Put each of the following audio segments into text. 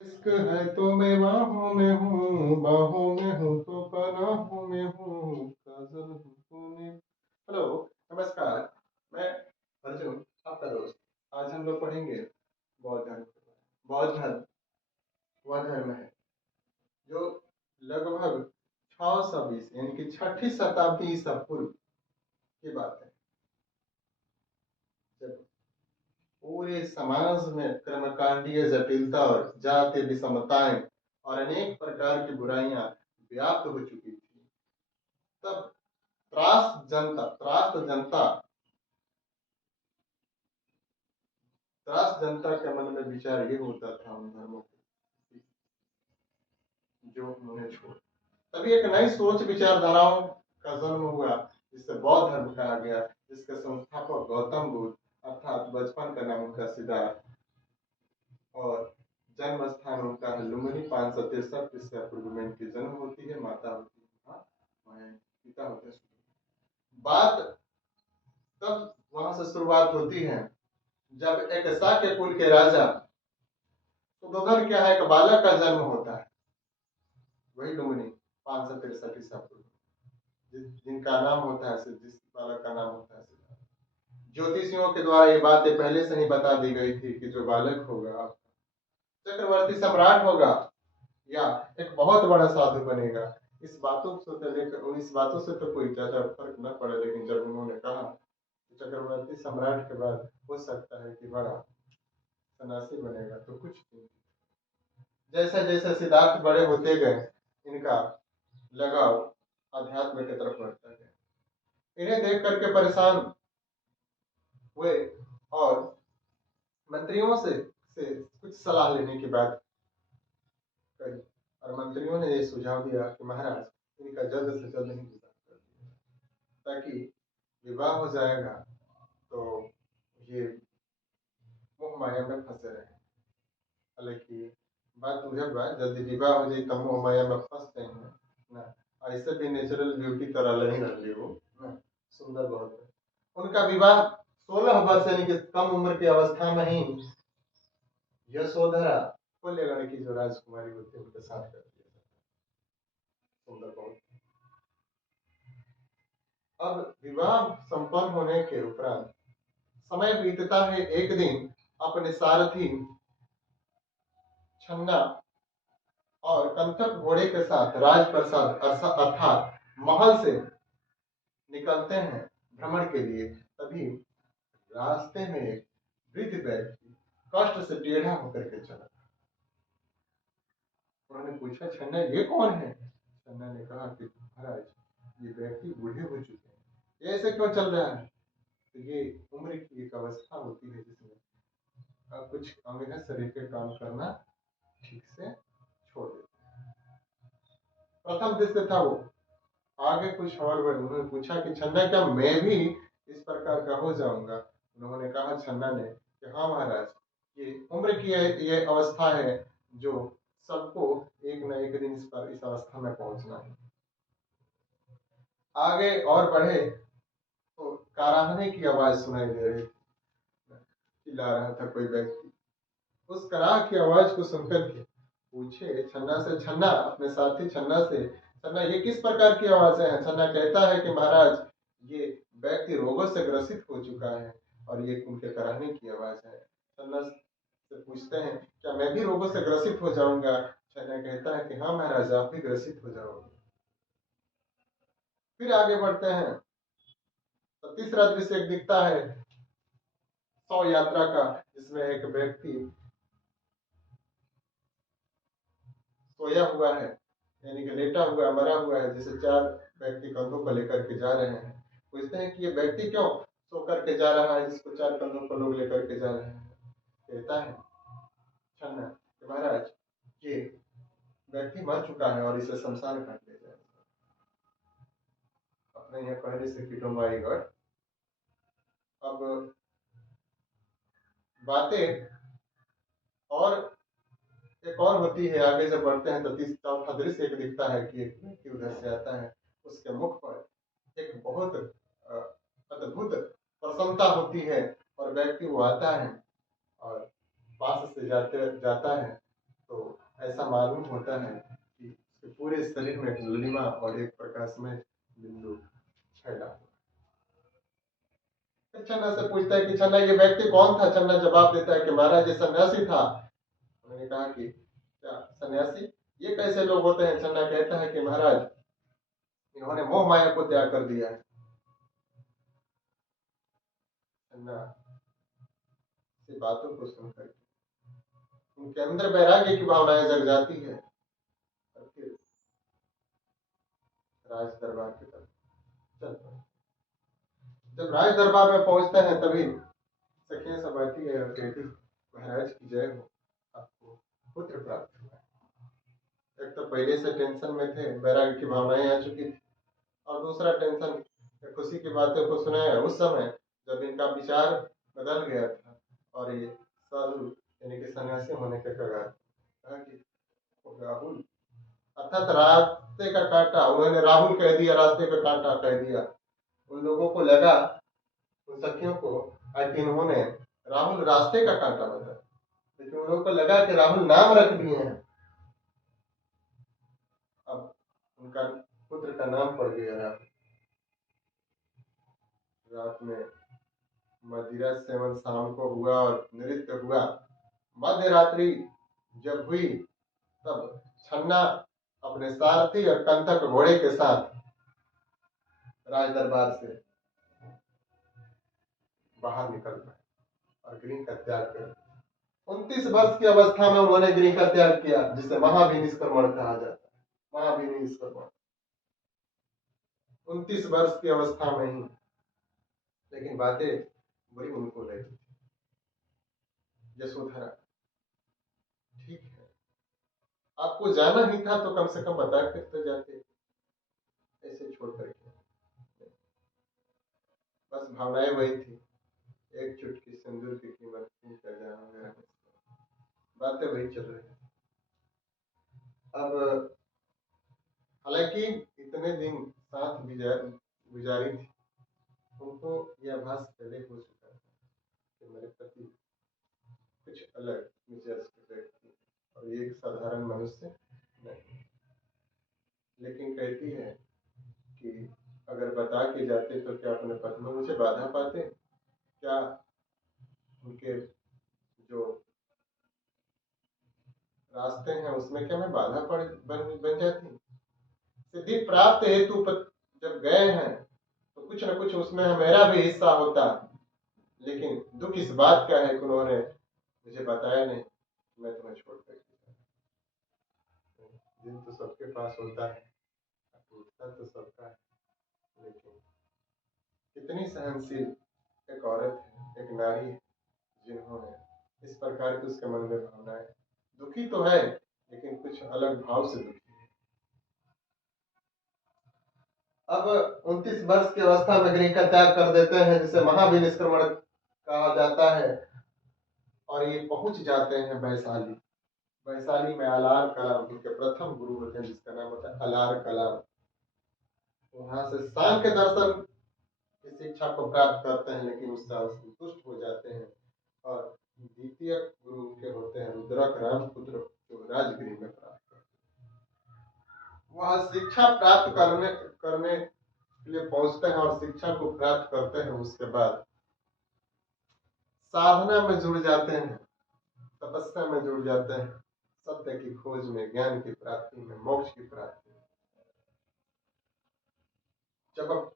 इश्क है तो मैं बाहों में हूँ तो पनाहों में हूँ, काजल हूँ तूने। हेलो, नमस्कार। मैं अर्जुन, आपका दोस्त। आज हम लोग पढ़ेंगे बौद्ध धर्म के बारे में। बौद्ध धर्म वह धर्म है जो लगभग 620 यानी कि छठी शताब्दी ईसा पूर्व की बात है, जब पूरे समाज में कर्मकांडीय जटिलता और जाति विषमताएं और अनेक प्रकार की बुराइयां व्याप्त हो चुकी थी। तब त्रास जनता के मन में विचार ये होता था उन धर्मों के जो उन्होंने छोड़। तभी एक नई सोच विचारधाराओं का जन्म हुआ, जिसे बौद्ध धर्म कहा गया, जिसके संस्थापक गौतम बुद्ध अर्थात बचपन का नाम उनका सिद्धार्थ और जन्म स्थान उनका है लुम्बिनी 563 ईसा पूर्व में इनकी जन्म होती है, माता होती है पिता होते हैं। बात तब वहां से शुरुआत होती है जब एक शाक्य कुल के राजा सुद्धोधन क्या है, एक बालक का जन्म होता है, वही लुम्बिनी 563 ईसा पूर्व, जिनका नाम होता है, जिस बालक का नाम होता है सिद्धार्थ। ज्योतिषियों के द्वारा ये बातें पहले से ही बता दी गई थी कि जो बालक होगा चक्रवर्ती सम्राट होगा या एक बहुत बड़ा साधु बनेगा। इस बातों से तो कोई ज्यादा फर्क न पड़े, लेकिन जब उन्होंने कहा कि चक्रवर्ती सम्राट के बाद हो सकता है कि बड़ा सन्यासी बनेगा, तो कुछ नहीं। जैसे जैसे सिद्धार्थ बड़े होते गए, इनका लगाव अध्यात्म की तरफ बढ़ता गया। इन्हें देख करके परेशान हुए और मंत्रियों से कुछ सलाह लेने की बात कही, और मंत्रियों ने ये सुझाव दिया कि महाराज इनका जल्द से जल्द ही विवाह कर दिया, ताकि विवाह हो जाएगा तो ये मोह माया में फंसे रहे। हालांकि बात वह बात जल्दी विवाह हो जाए तब मोह माया में फंसते हैं ना, ऐसे भी नेचुरल ब्यूटी तरह नहीं रहती वो ना, सुंदर बहुत है। उनका विवाह 16 वर्ष यानी कि कम उम्र की अवस्था में ही यशोधरा कोल्यगढ़ की जो राजकुमारी होती है उनके साथ कर दिया जाता है। सुंदर बहुत। अब विवाह संपन्न होने के उपरांत समय बीतता है। एक दिन अपने सारथी छन्ना और कंथक घोड़े के साथ राजप्रसाद अर्थात महल से निकलते हैं भ्रमण के लिए। तभी रास्ते में एक वृद्ध व्यक्ति कष्ट से टेढ़ा होकर के चला। उन्होंने पूछा, छन्ना ये कौन है? छन्ना ने कहा कि महाराज ये व्यक्ति बूढ़े हो चुके हैं, ये ऐसे क्यों चल रहा है? तो ये उम्र की एक अवस्था होती है जिसमें कुछ अंग शरीर के काम करना ठीक से छोड़ देते हैं। प्रथम दृष्टि था वो, आगे कुछ और बढ़। उन्होंने पूछा कि छन्ना क्या मैं भी इस प्रकार का हो जाऊंगा? उन्होंने कहा छन्ना ने कि हाँ महाराज, ये उम्र की ये अवस्था है जो सबको एक न एक दिन इस अवस्था में पहुंचना है। आगे और बढ़े तो कराहने की आवाज सुनाई दे रही थी, चिल्ला रहा था कोई व्यक्ति। उस कराह की आवाज को सुनकर के पूछे छन्ना से, छन्ना अपने साथी छन्ना से, छन्ना ये किस प्रकार की आवाजें हैं? छन्ना कहता है कि महाराज ये व्यक्ति रोगों से ग्रसित हो चुका है और ये उनके कराहने की आवाज है। छन्ना से पूछते हैं क्या मैं भी रोगों से ग्रसित हो जाऊंगा? छन्ना कहता है कि हाँ महाराज आप भी ग्रसित हो जाओगे। फिर आगे बढ़ते हैं तो तीसरा दृश्य एक दिखता है सौ यात्रा का, जिसमें एक व्यक्ति सोया हुआ है यानी कि लेटा हुआ मरा हुआ है, जिसे 4 व्यक्ति कंधों पर लेकर के जा रहे हैं। पूछते हैं कि ये व्यक्ति क्यों सो करके जा रहा है जिसको 4 कंधों पर लोग लेकर के जा रहे हैं? कहता है छन्ना कि महाराज ये व्यक्ति मर चुका है और इसे शमशान घाट ले जाए। अपने यहाँ पहले से किडोमाईगढ़। अब बातें और एक और होती है, आगे जब बढ़ते हैं तो चौथा दृश्य एक दिखता है कि एक व्यक्ति उधर से आता है, उसके मुख पर एक बहुत अद्भुत प्रसन्नता होती है और व्यक्ति वो आता है और पास से जाता है तो ऐसा मालूम होता है कि उसके पूरे शरीर में एक ललिमा और एक प्रकाशमय बिंदु फैला हुआ। फिर छन्ना से पूछता है कि छन्ना ये व्यक्ति कौन था? छन्ना जवाब देता है कि महाराज ये सन्यासी था। उन्होंने कहा कि क्या सन्यासी? ये कैसे लोग होते हैं? छन्ना कहता है कि महाराज इन्होंने मोह माया को त्याग कर दिया है। छन्ना से बातों को सुनकर उनके अंदर वैराग्य की भावनाएं जग जाती है और फिर राज दरबार की तरफ चल पड़े। जब राज दरबार में पहुंचते हैं तभी सखियां सब आती है और कहती महाराज की जय हो, आपको पुत्र प्राप्त हुआ। एक तो पहले से टेंशन में थे, वैराग्य की भावनाएं आ चुकी थी, और दूसरा टेंशन खुशी की बातों को सुना है उस समय जब इनका विचार बदल गया था और ये साधु यानी कि सन्यासी होने के कगार कि राहुल अर्थात रास्ते का कांटा, उन्होंने राहुल कह दिया, रास्ते का कांटा कह दिया। उन लोगों को लगा, उन सखियों को, कि इन्होंने राहुल रास्ते का कांटा बताया, लेकिन उन लोगों को लगा कि राहुल नाम रख दिए हैं। अब उनका पुत्र का नाम पड़ गया राहुल। रात में मदिरा सेवन शाम को हुआ और नृत्य हुआ। मध्य रात्रि जब हुई तब छन्ना अपने सारथी और कंथक घोड़े के साथ राज दरबार से बाहर निकल गए और गृह का त्याग कर 29 वर्ष की अवस्था में उन्होंने गृह का त्याग किया, जिसे महाभिनिष्क्रमण कहा जाता है। महाभिनिष्क्रमण 29 वर्ष की अवस्था में ही, लेकिन बातें बुरी उनको लगी। यशोधरा, ठीक है, आपको जाना ही था तो कम से कम बता कर तो जाते, ऐसे छोड़ करके। बस भावनाएं वही थी, एक चुटकी सिंदूर की कीमत कर जाना, बातें वही चल रही। अब हालांकि इतने दिन साथ गुजारी थी, उनको यह आभास पहले हो चुका था कि मेरे पति कुछ अलग मिजाज के व्यक्ति और ये एक साधारण मनुष्य नहीं। लेकिन कहती है कि अगर बता के जाते तो क्या अपने पथ में मुझे बाधा पाते? क्या उनके जो रास्ते हैं उसमें क्या मैं बाधा बन जाती? सिद्धि प्राप्त हेतु जब गए हैं तो कुछ न कुछ उसमें मेरा भी हिस्सा होता। लेकिन दुख इस बात का है कि उन्होंने मुझे बताया नहीं, मैं तुम्हें छोड़ कर दिन तो सबके पास होता है, टूटता तो सबका है, लेकिन कितनी सहनशील एक औरत है, एक नारी है, जिन्होंने इस प्रकार की उसके मन में भावनाएं, दुखी तो है लेकिन कुछ अलग भाव से दुखी है। अब 29 वर्ष की अवस्था में गृह का त्याग कर देते हैं, जिसे महाभिनिष्क्रमण कहा जाता है, और ये पहुंच जाते हैं वैशाली। वैशाली में अलार कलाम उनके प्रथम गुरु होते हैं, जिसका नाम होता है अलार कलाम। वहां से सांख्य दर्शन की शिक्षा को प्राप्त करते हैं, लेकिन उससे असंतुष्ट हो जाते हैं और द्वितीय गुरु उनके होते हैं रुद्रक रामपुत्र, जो राजगृह में प्राप्त करते हैं। वह शिक्षा प्राप्त करने के लिए पहुंचते हैं और शिक्षा को प्राप्त करते हैं। उसके बाद साधना में जुड़ जाते हैं, तपस्या में जुड़ जाते हैं, सत्य की खोज में, ज्ञान की प्राप्ति में, मोक्ष की प्राप्ति में। जब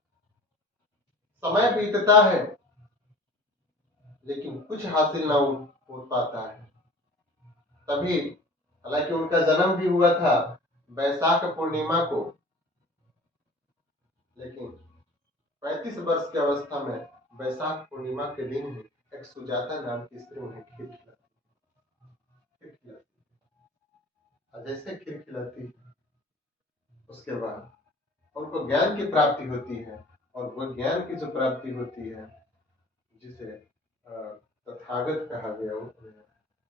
समय बीतता है लेकिन कुछ हासिल ना हो पाता है, तभी हालांकि उनका जन्म भी हुआ था वैशाख पूर्णिमा को, लेकिन 35 वर्ष की अवस्था में वैशाख पूर्णिमा के दिन ही एक सुजाता नाम की स्त्री उन्हें खीर खिलाती। जैसे खीर खिलाती उसके बाद उनको ज्ञान की प्राप्ति होती है, और वो ज्ञान की जो प्राप्ति होती है जिसे तथागत कहा गया,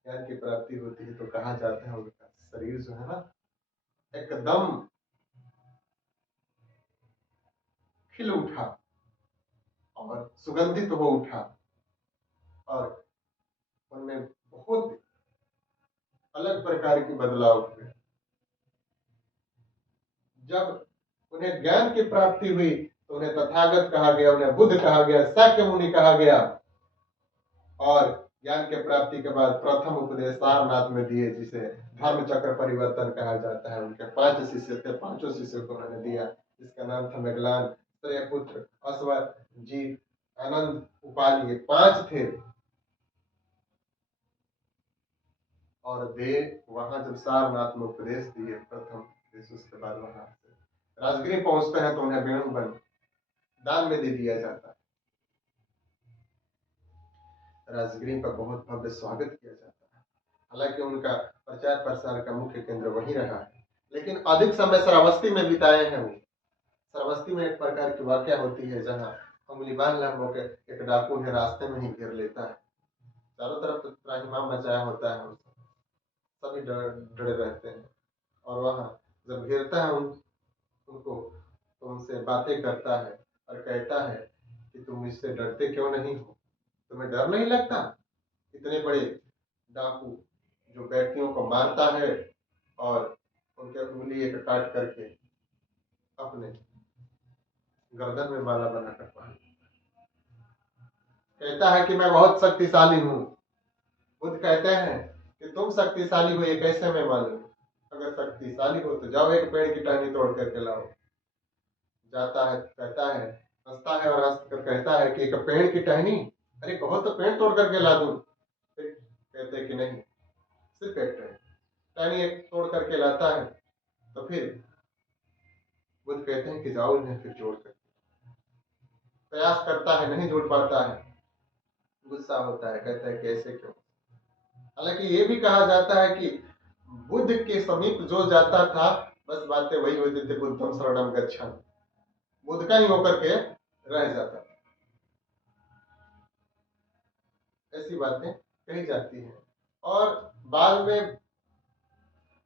ज्ञान की प्राप्ति होती है तो कहा जाता है उनका शरीर जो है ना एकदम खिल उठा और सुगंधित हो उठा, और उनमें बहुत अलग प्रकार की बदलाव हुए। जब उन्हें ज्ञान की प्राप्ति हुई तो उन्हें तथागत कहा गया, उन्हें बुद्ध कहा गया, शाक्य मुनि कहा गया। और ज्ञान के प्राप्ति के बाद प्रथम उपदेश सारनाथ में दिए, जिसे धर्म चक्र परिवर्तन कहा जाता है। उनके 5 शिष्य थे, 5 शिष्यों को उन्होंने दिया, जिसका नाम था मेगलान, श्रेयपुत्र, अश्वत्थ, जीत, आनंद, उपाल, ये 5 थे। और वे वहां जब सारनाथ में उपदेश दिए प्रथम उपदेश, उसके बाद वहां से राजगृह पहुंचते हैं तो उन्हें विनम्र दान में दे दिया जाता है। राजगृह का बहुत भव्य स्वागत किया जाता है। हालांकि उनका प्रचार प्रसार का मुख्य केंद्र वही रहा है, लेकिन अधिक समय श्रावस्ती में बिताए हैं वो। श्रावस्ती में एक प्रकार की वाकया होती है जहाँ अंगुलीबान नामक एक डाकू है, रास्ते में ही घेर लेता है। चारों तरफ तो त्राहिमाम मचाया होता है, सभी डरे रहते हैं। और वहां जब घेरता है उनको, तो उनसे बातें करता है और कहता है कि तुम इससे डरते क्यों नहीं हो, तुम्हें डर नहीं लगता? इतने बड़े डाकू जो व्यक्तियों को मारता है और उनके उंगली एक काट करके अपने गर्दन में माला बनाकर पहन, कहता है कि मैं बहुत शक्तिशाली हूँ। बुद्ध कहते हैं कि तुम शक्तिशाली हो ये कैसे मैं मालूम? अगर शक्तिशाली हो तो जाओ एक पेड़ की टहनी तोड़ करके लाओ। जाता है, कहता है, हंसता है और हंस कर कहता है कि एक पेड़ की टहनी, अरे कहो तो पेड़ तोड़ करके ला दूं। फिर कहते कि नहीं, सिर्फ एक टहनी एक तोड़ करके लाता है। तो फिर बुद्ध कहते हैं कि जाओ इन्हें फिर जोड़ कर, प्रयास करता है, नहीं जोड़ पाता है, गुस्सा होता है, कहता है कि ऐसे क्यों? हालांकि ये भी कहा जाता है कि बुद्ध के समीप जो जाता था बस बातें वही होती थी, बुद्धम शरणम गच्छामि, बुद्ध का ही होकर के रह जाता था। ऐसी बातें कही जाती हैं। और बाद में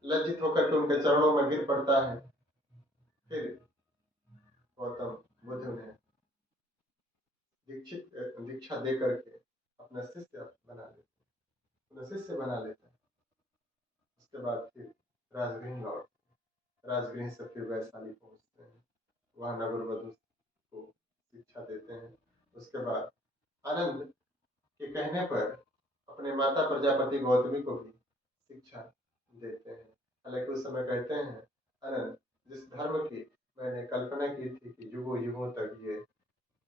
लज्जित होकर के उनके चरणों में गिर पड़ता है। फिर गौतम बुद्ध ने दीक्षा दे करके अपना शिष्य बना लेते, अपना शिष्य बना लेते हैं। उसके बाद फिर राजगृह लौट, राजगृह से फिर वैशाली पहुंचते हैं, वहां नगरवधु को शिक्षा देते हैं। उसके बाद आनंद के कहने पर अपने माता प्रजापति गौतमी को भी शिक्षा देते हैं। हालांकि उस समय कहते हैं, आनंद, जिस धर्म की मैंने कल्पना की थी कि युगों युगों तक ये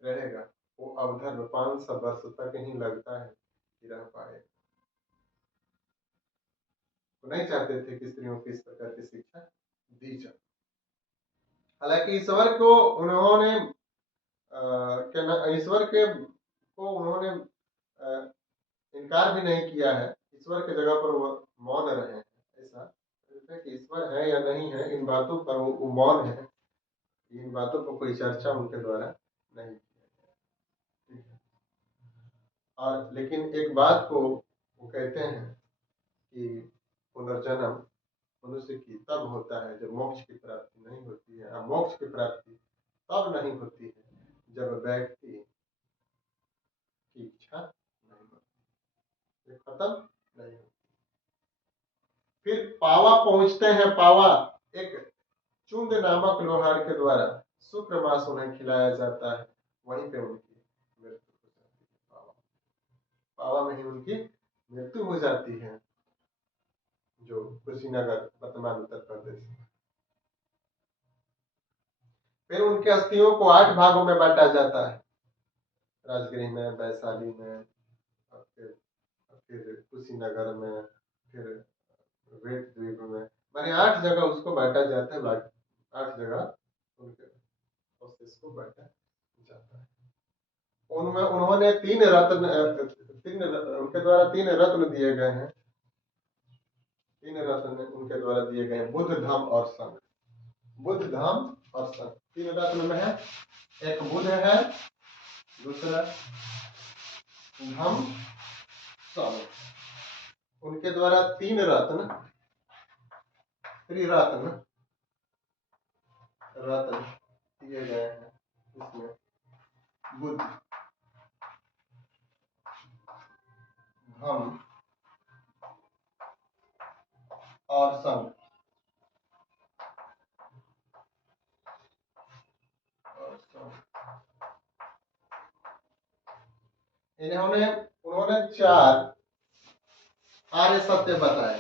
रहेगा, वो अवधर्म 500 वर्ष तक ही लगता है कि रह पाएगा। तो नहीं चाहते थे कि स्त्रियों की इस प्रकार की शिक्षा दी जाए। हालांकि ईश्वर को उन्होंने ईश्वर के को उन्होंने इनकार भी नहीं किया है। ईश्वर की जगह पर वो मौन रहे हैं। ऐसा कि ईश्वर है या नहीं है, इन बातों पर वो मौन है, इन बातों पर कोई चर्चा उनके द्वारा नहीं की है। और लेकिन एक बात को वो कहते हैं कि पुनर्जन्म मनुष्य की तब होता है जब मोक्ष की प्राप्ति नहीं होती है। और मोक्ष की प्राप्ति तब नहीं होती है जब व्यक्ति की इच्छा नहीं होती, खत्म नहीं होती। फिर पावा पहुंचते हैं। पावा एक चुंद नामक लोहार के द्वारा शुक्र मास उन्हें खिलाया जाता है, वहीं पे उनकी मृत्यु हो जाती है। पावा में ही उनकी मृत्यु हो जाती है, जो कुशीनगर वर्तमान उत्तर प्रदेश में। फिर उनके अस्थियों को 8 भागों में बांटा जाता है, राजगृह में, वैशाली में, और फिर कुशीनगर में, फिर वेट द्वीप में, माने 8 जगह उसको बांटा जाता है। 8 जगह उनके को बांटा जाता है। उनमें उन्होंने 3 रत्न, उनके द्वारा 3 रत्न दिए गए हैं। 3 रत्न उनके द्वारा दिए गए हैं, बुद्ध, धम्म और संघ। बुद्ध, धम्म और संघ 3 रत्न में है। एक बुद्ध है, दूसरा धम्म, संघ। उनके द्वारा 3 रत्न, त्रिरत्न रत्न दिए गए हैं। इसमें बुद्ध, धम्म और संघ उन्होंने 4 आर्य सत्य बताए।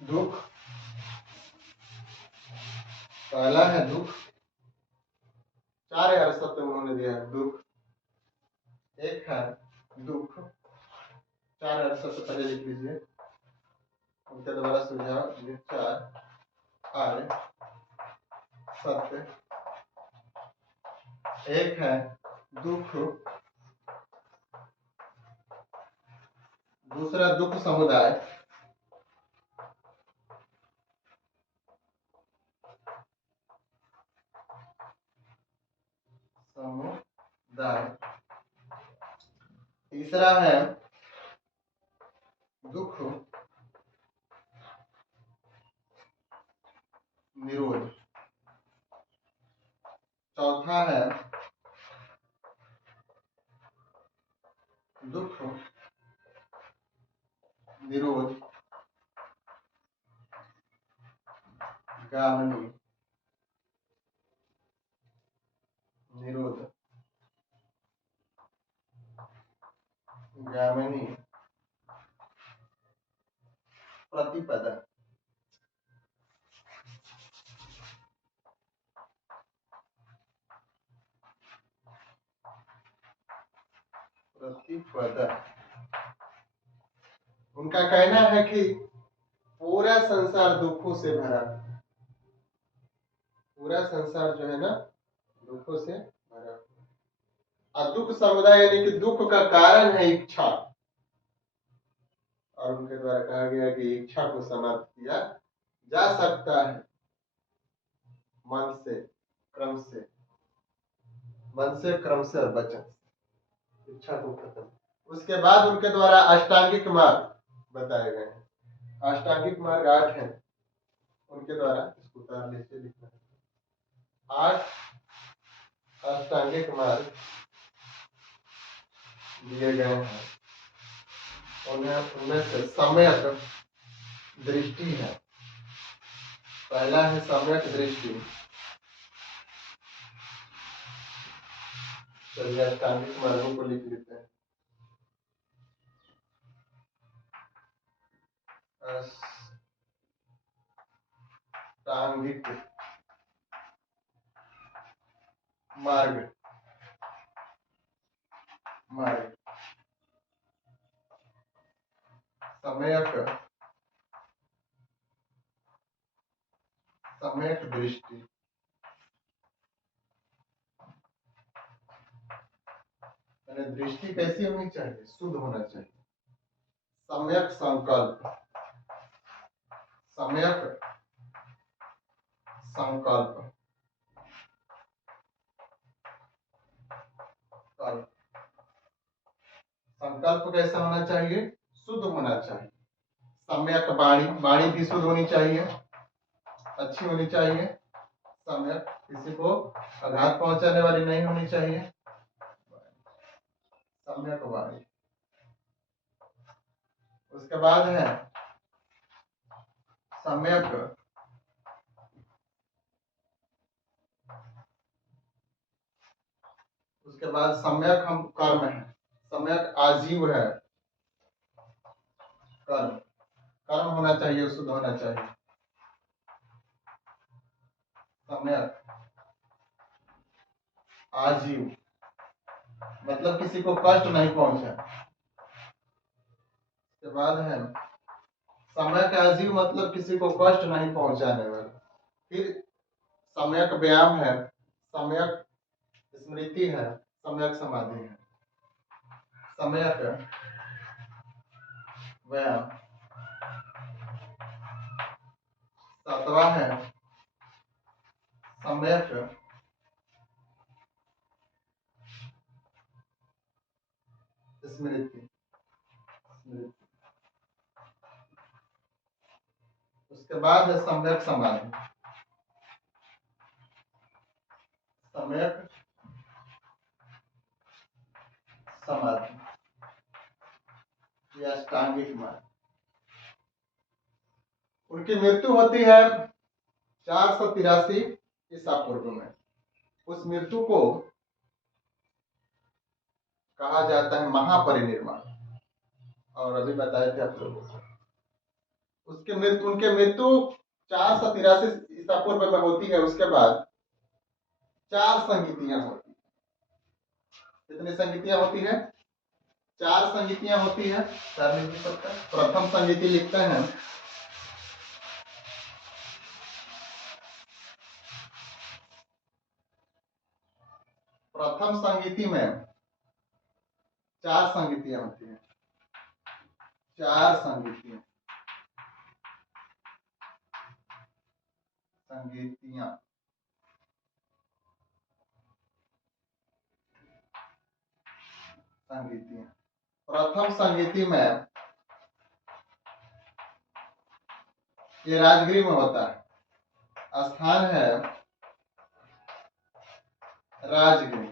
दुख, पहला है दुख, 4 आर्य सत्य उन्होंने दिया है। दुख एक है, दुख 4 आर्य सत्य पहले लिख लीजिए, उनके द्वारा सुझाव 4 आर्य सत्य। एक है दुख, दूसरा दुख समुदाय, तीसरा है दुख निरोध, चौथा है दुख निरोध गामिनी, निरोध गामिनी प्रतिपदा। प्रतिपदा उनका कहना है कि पूरा संसार दुखों से भरा, पूरा संसार जो है ना दुखों से भरा। और दुख समुदाय यानी कि दुख का कारण है इच्छा, और उनके द्वारा कहा गया कि इच्छा को समाप्त किया जा सकता है मन से, क्रम से, मन से, क्रम से और वचन से, इच्छा को खत्म। उसके बाद उनके द्वारा अष्टांगिक मार्ग बताए गए हैं। अष्टांगिक मार्ग 8 है, उनके द्वारा इसको उतार नीचे लिखना है। 8 अष्टांगिक मार्ग दिए गए हैं। उनमें से सम्यक दृष्टि है, पहला है सम्यक दृष्टि। चलिए अष्टांगिक मार्गों को लिख लेते हैं। अष्टांगिक मार्ग, मार्ग सम्यक, सम्यक दृष्टि, दृष्टि कैसी होनी चाहिए? शुद्ध होना चाहिए। सम्यक संकल्प, सम्यक संकल्प, संकल्प कैसा होना चाहिए? शुद्ध होना चाहिए। सम्यक वाणी, वाणी भी शुद्ध होनी चाहिए, अच्छी होनी चाहिए। सम्यक किसी को आघात पहुंचाने वाली नहीं होनी चाहिए। सम्यक वाणी। उसके बाद है सम्यक उसके बाद सम्यक हम कर्म है, सम्यक आजीव है। कर्म, कर्म होना चाहिए, शुद्ध होना चाहिए। सम्यक आजीव मतलब किसी को कष्ट नहीं पहुंचा। उसके बाद है सम्यक आजीव मतलब किसी को कष्ट नहीं पहुंचाने वाला। फिर सम्यक व्यायाम है, सम्यक स्मृति है, सम्यक समाधि है। सम्यक व्यायाम, सातवां है सम्यक स्मृति, उसके बाद है सम्यक समाधि, सम्यक समाधि या अष्टांगिक मार्ग। उनकी मृत्यु होती है 483 ईसा पूर्व में। उस मृत्यु को कहा जाता है महापरिनिर्वाण, और अभी बताए थे आप लोगों को। उनके मृत्यु 483 ईसा पूर्व में होती है। उसके बाद 4 संगीतियां होती है। कितनी संगीतियां होती है? 4 संगीतियां होती है। प्रथम संगीति लिखते हैं, प्रथम संगीति में 4 संगीतियां होती हैं। 4 संगीतियां प्रथम संगीति में ये राजगिरी में होता है। स्थान है राजगिरी।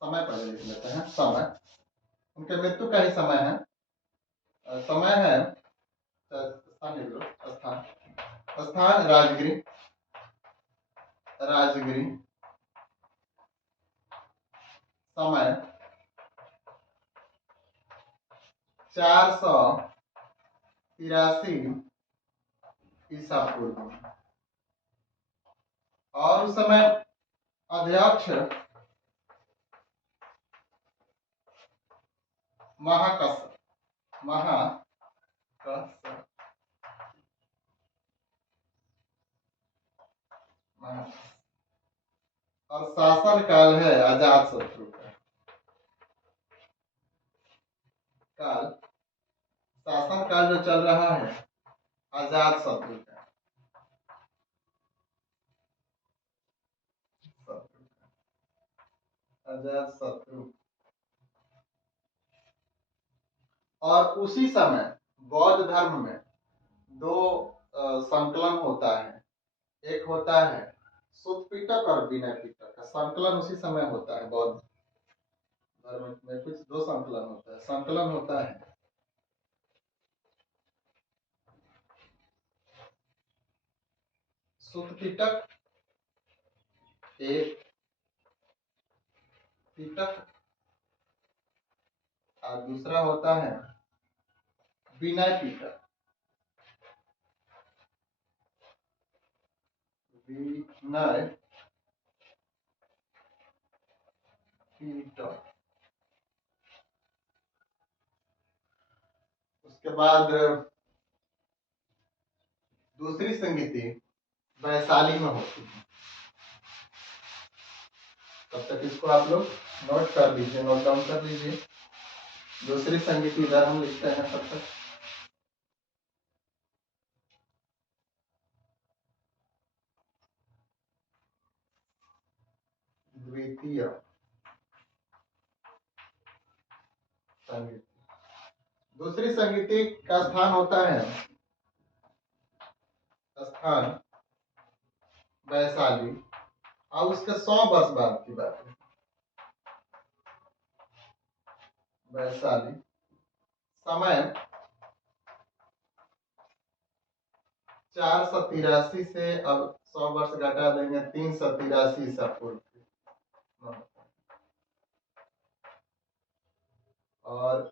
समय पहले लिख लेते हैं। समय उनके मृत्यु का ही समय है। समय है, स्थान लिख लो। स्थान राजगिरी। समय 483 ईसा पूर्व। और उस समय अध्यक्ष महाकश्यप। और शासन काल है अजात शत्रु का। शासन काल जो चल रहा है अजात शत्रु का। अजात शत्रु। और उसी समय बौद्ध धर्म में 2 संकलन होता है। एक होता है सुत्त पिटक और विनय पिटक का संकलन उसी समय होता है। बौद्ध धर्म में कुछ 2 संकलन होता है। संकलन होता है सुत्त पिटक एक पिटक, और दूसरा होता है विनय पिटक। विनय पिटक। उसके बाद दूसरी संगीति वैशाली में होती है। तब तक इसको आप लोग नोट कर लीजिए, नोट डाउन कर लीजिए। दूसरी संगीति इधर हम लिखते हैं तब तक। द्वितीय संगीति। दूसरी संगीति का स्थान होता है वैशाली। और उसके 100 वर्ष बाद की बात है। वैशाली। समय 483 से अब 100 वर्ष घटा देंगे 383 ईसा पूर्व। और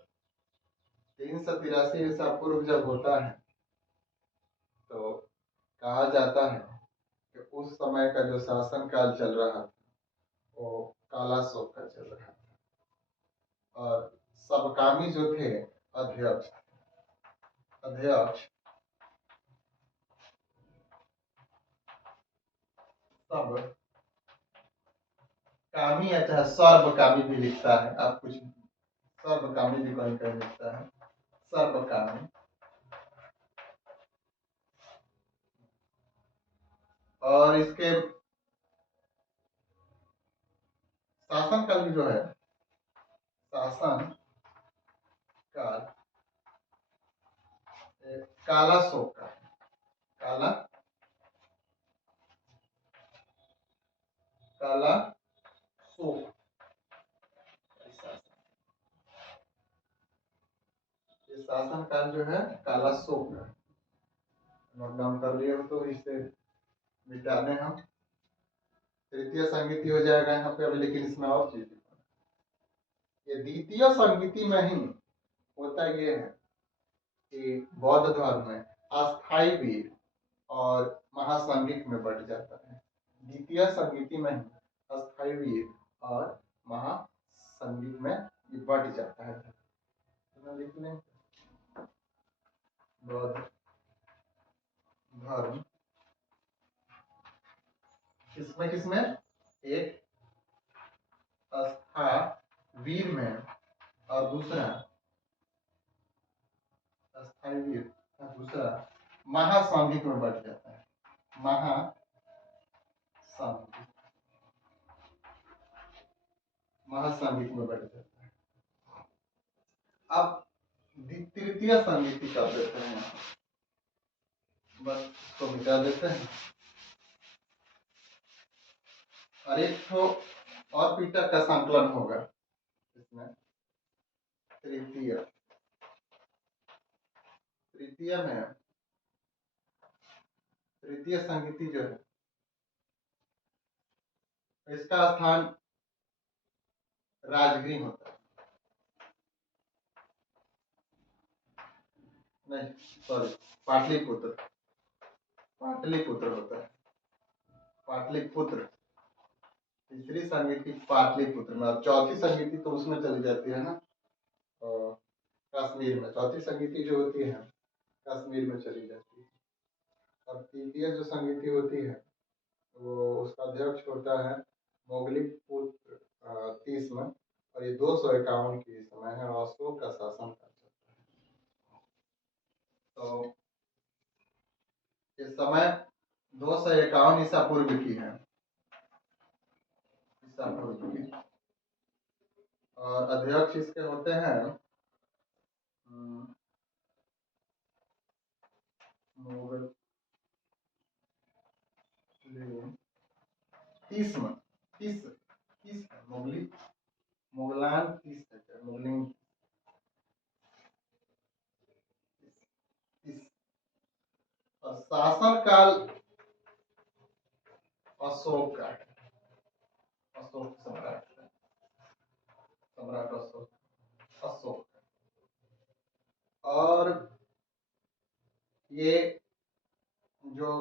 383 ईसा पूर्व जब होता है तो कहा जाता है कि उस समय का जो शासन काल चल रहा था वो काला शोक का चल रहा था। और सबकामी जो थे अध्यक्ष सब कामी, अच्छा सर्वकामी भी लिखता है। आप कुछ सर्वकामी भी कहीं कहीं लिखता है। सर्वकामी। और इसके शासन काल जो है, शासन काल काला शोक का। काला शोक। ये शासन काल जो है काला शोक का। नोट डाउन कर लिए हो तो इसे मिटा दें हम। तृतीय संगीति हो जाएगा यहाँ पे अभी, लेकिन इसमें और चीज ये द्वितीय संगीति में ही होता ये है कि बौद्ध धर्म में अस्थाई वीर और महासांगिक में बढ़ जाता है। द्वितीय संगीति में ही अस्थाई वीर और महासांगिक में ये बढ़ जाता है। लिख लें बौद्ध धर्म किसमें किसमें, एक अस्था वीर में और दूसरा अस्थाई वीर और दूसरा महासांगिक में बढ़ जाता है। महासांगिक में बढ़ जाता है। अब तृतीय संगीति कर देते हैं, बस इसको मिटा देते हैं। और एक तो और पीटक का संकलन होगा इसमें। तृतीय में तृतीय संगीति जो है इसका स्थान राजगृह होता है, नहीं सॉरी पाटलिपुत्र होता है। पाटलिपुत्र तीसरी संगीति पाटलिपुत्र में, और चौथी संगीति तो उसमें चली जाती है ना कश्मीर में। चौथी संगीति जो होती है कश्मीर में चली जाती है। और तृतीय जो संगीति होती है वो उसका अध्यक्ष होता है मोगलीपुत्र तीस में, और ये 251 की समय है और अशोक का शासन कर सकता है। तो ये समय 251 ईसा पूर्व की है, ईसा पूर्व की। और अध्यक्ष इसके होते हैं मुगल 30 में, 30 मुगलान 30 है, मुगलिन 30। और शासन काल अशोक का, अशोक सम्राट अशोक। और ये जो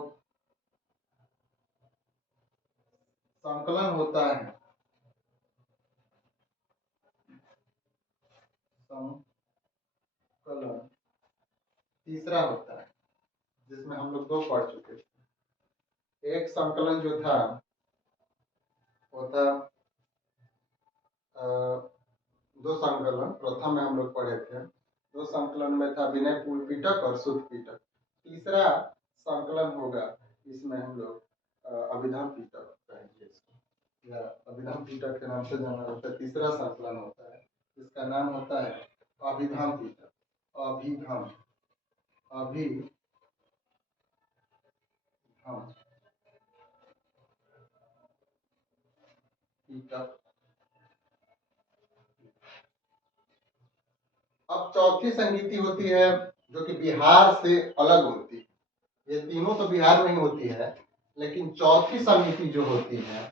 संकलन होता है, संकलन तीसरा होता है जिसमें हम लोग 2 पढ़ चुके थे। एक संकलन जो था वो था 2 संकलन प्रथम में हम लोग पढ़े थे। 2 संकलन में था विनय पिटक और शुद्ध पिटक। तीसरा संकलन होगा इसमें हम लोग अभिधान पिटक कहेंगे इसको, या अभिधान पिटक के नाम से जाना जाता है। तीसरा संकलन होता है इसका नाम होता है अभिधान पिटक। अभिधान पिटक। अब चौथी संगीति होती है जो कि बिहार से अलग होती है। ये तीनों तो बिहार में ही होती है, लेकिन चौथी संगीति जो होती है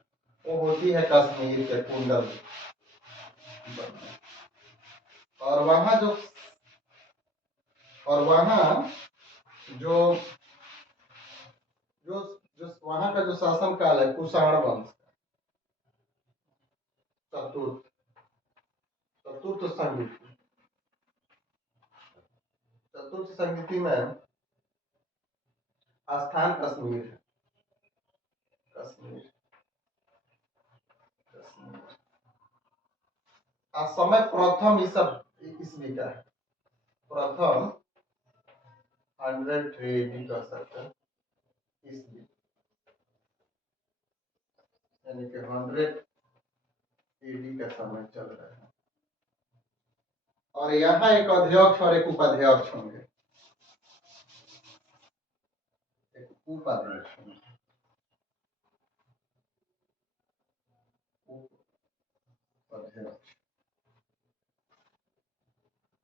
वो होती है कश्मीर के कुंडल। और वहां जो जो जो वहां का जो शासन काल है कुषाण वंश का, चतुर्थ संगीति। चतुर्थ संगीति में स्थान कश्मीर है, कश्मीर। समय प्रथम ईस्वी का है, प्रथम 100 AD कह सकते हैं ईस्वी, यानी कि 100 AD का समय चल रहा है। और यहाँ एक अध्यक्ष और एक उपाध्यक्ष होंगे, एक उपाध्यक्ष होंगे,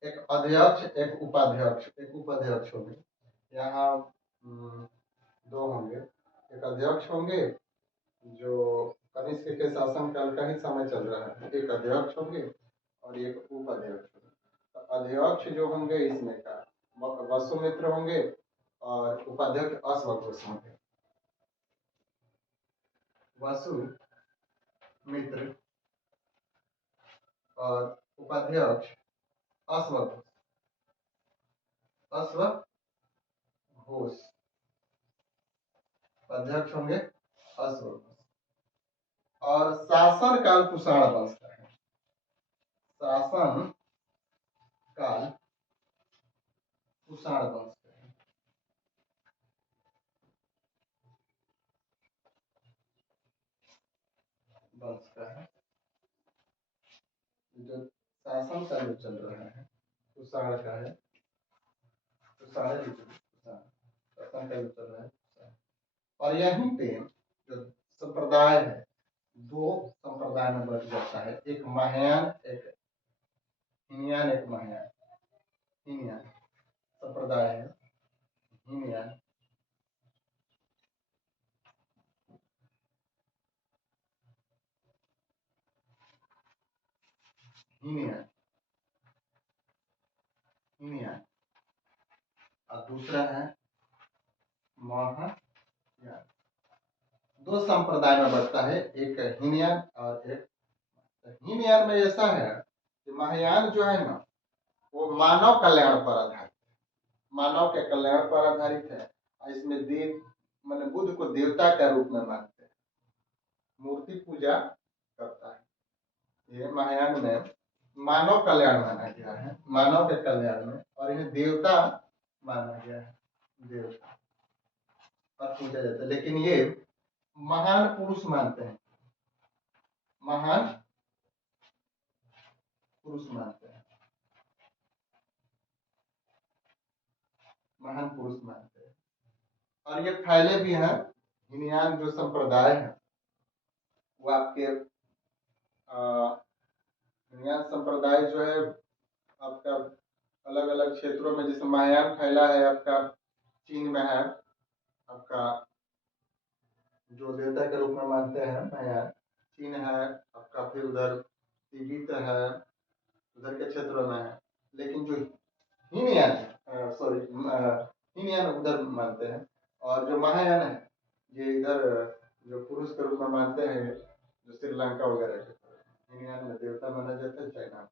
एक अध्यक्ष एक उपाध्यक्ष होंगे। यहाँ दो होंगे, एक अध्यक्ष होंगे जो कनिष्क के शासनकाल का ही समय चल रहा है, एक अध्यक्ष होंगे और एक उपाध्यक्ष होंगे। तो अध्यक्ष जो होंगे इसमें का वसुमित्र होंगे और उपाध्यक्ष अश्वघोष होंगे। वसुमित्र और उपाध्यक्ष अश्वघोष। अश्वघोष अध्यक्ष होंगे अश्वघोष। और शासन काल कुषाण वंश का है। शासन काल कुषाण वंश का है। वंश का है जो शासन काल में चल रहा है कुषाण का है। कुषाण शासन काल में चल रहा है। और यहीं पे जो संप्रदाय है दो संप्रदाय में बच जाता है, एक महायान एक हीनयान। एक महायान हीनयान संप्रदाय है। हीनयान हीनयान हीनयान और दूसरा है महायान। दो संप्रदाय में बचता है, एक हीनयान और एक। हीनयान में ऐसा है कि महायान जो है ना वो मानव कल्याण पर आधारित है, मानव के कल्याण पर आधारित है। इसमें देव माने बुद्ध को देवता के रूप में मानते हैं, मूर्ति पूजा करता है। ये महायान में मानव कल्याण माना गया है, मानव के कल्याण में, और इन्हें देवता माना गया है, देवता और पूजा जाता है। लेकिन ये महान पुरुष मानते हैं, महान पुरुष मानते हैं, महान पुरुष मानते हैं। और ये फैले भी हैं। हीनयान जो संप्रदाय है वो आपके हीनयान संप्रदाय जो है आपका अलग अलग क्षेत्रों में, जैसे महायान फैला है आपका चीन में है, आपका जो देवता के रूप में मानते हैं महायान चीन है आपका, फिर उधर तिब्बत है, उधर के क्षेत्रों में है। लेकिन जो हीनयान हीनयान उधर मानते हैं, और जो महायान है ये इधर जो पुरुष के रूप में मानते हैं, जो श्रीलंका वगैरह के हीनयान में देवता माना जाता है, चाइना।